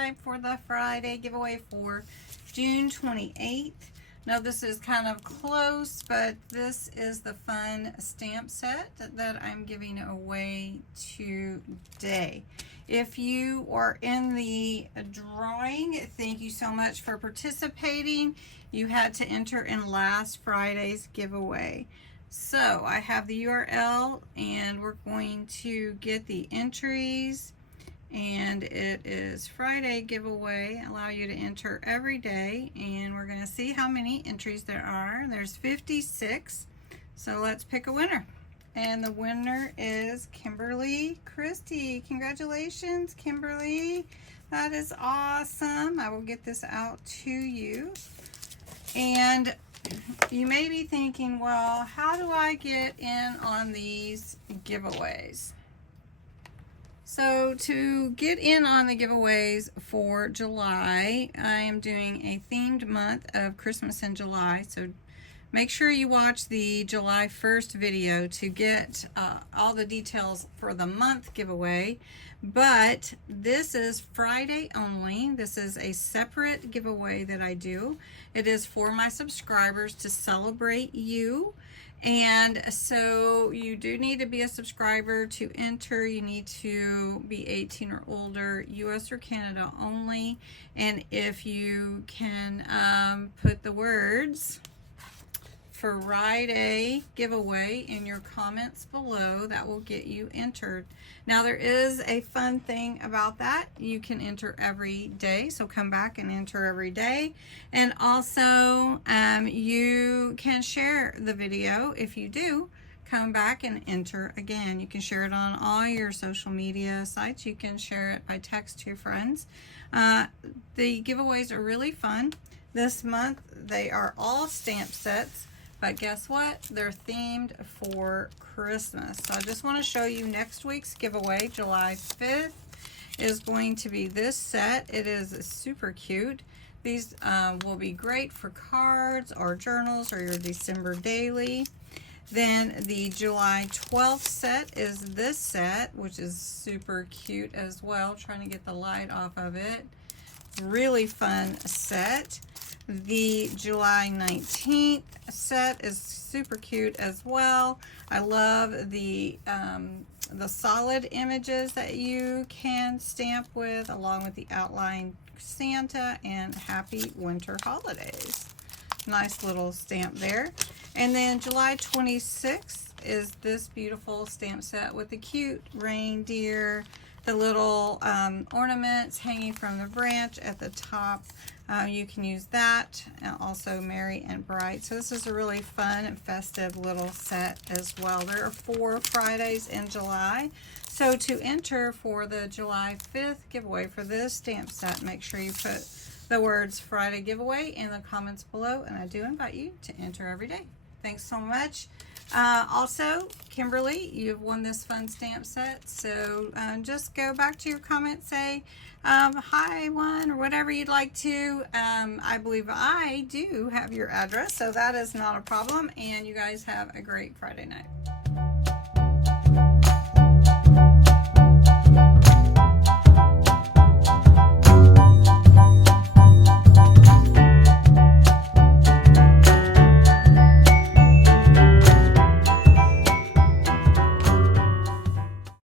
time for the Friday giveaway for June 28th. Now this is kind of close, but this is the fun stamp set that I'm giving away today. If you are in the drawing, thank you so much for participating. You had to enter in last Friday's giveaway. So I have the URL and we're going to get the entries, and it is Friday giveaway. Allow you to enter every day, and we're going to see how many entries there are. There's 56, so let's pick a winner. And the winner is Kimberly Christie. Congratulations, Kimberly. That is awesome. I will get this out to you. And you may be thinking, well, how do I get in on these giveaways? So to get in on the giveaways for July, I am doing a themed month of Christmas in July. So make sure you watch the July 1st video to get all the details for the month giveaway. But this is Friday only. This is a separate giveaway that I do. It is for my subscribers to celebrate you. And so you do need to be a subscriber to enter. You need to be 18 or older, US or Canada only. And if you can put the words Friday giveaway in your comments below, that will get you entered. Now there is a fun thing about that. You can enter every day, so come back and enter every day. And also you can share the video. If you do, come back and enter again. You can share it on all your social media sites. You can share it by text to your friends. The giveaways are really fun. This month they are all stamp sets. But guess what? They're themed for Christmas. So I just want to show you next week's giveaway. July 5th is going to be this set. It is super cute. These will be great for cards or journals or your December daily. Then the July 12th set is this set, which is super cute as well. Trying to get the light off of it. Really fun set. The July 19th set is super cute as well. I love the solid images that you can stamp with, along with the outline Santa and Happy Winter Holidays. Nice little stamp there. And then July 26th is this beautiful stamp set with the cute reindeer, the little ornaments hanging from the branch at the top. You can use that, and also Merry and Bright. So this is a really fun and festive little set as well. There are 4 Fridays in July. So to enter for the July 5th giveaway for this stamp set, make sure you put the words Friday giveaway in the comments below, and I do invite you to enter every day. Thanks so much. Also, Kimberly, you've won this fun stamp set, so just go back to your comments, say hi one, or whatever you'd like to. I believe I do have your address, so that is not a problem, and you guys have a great Friday night.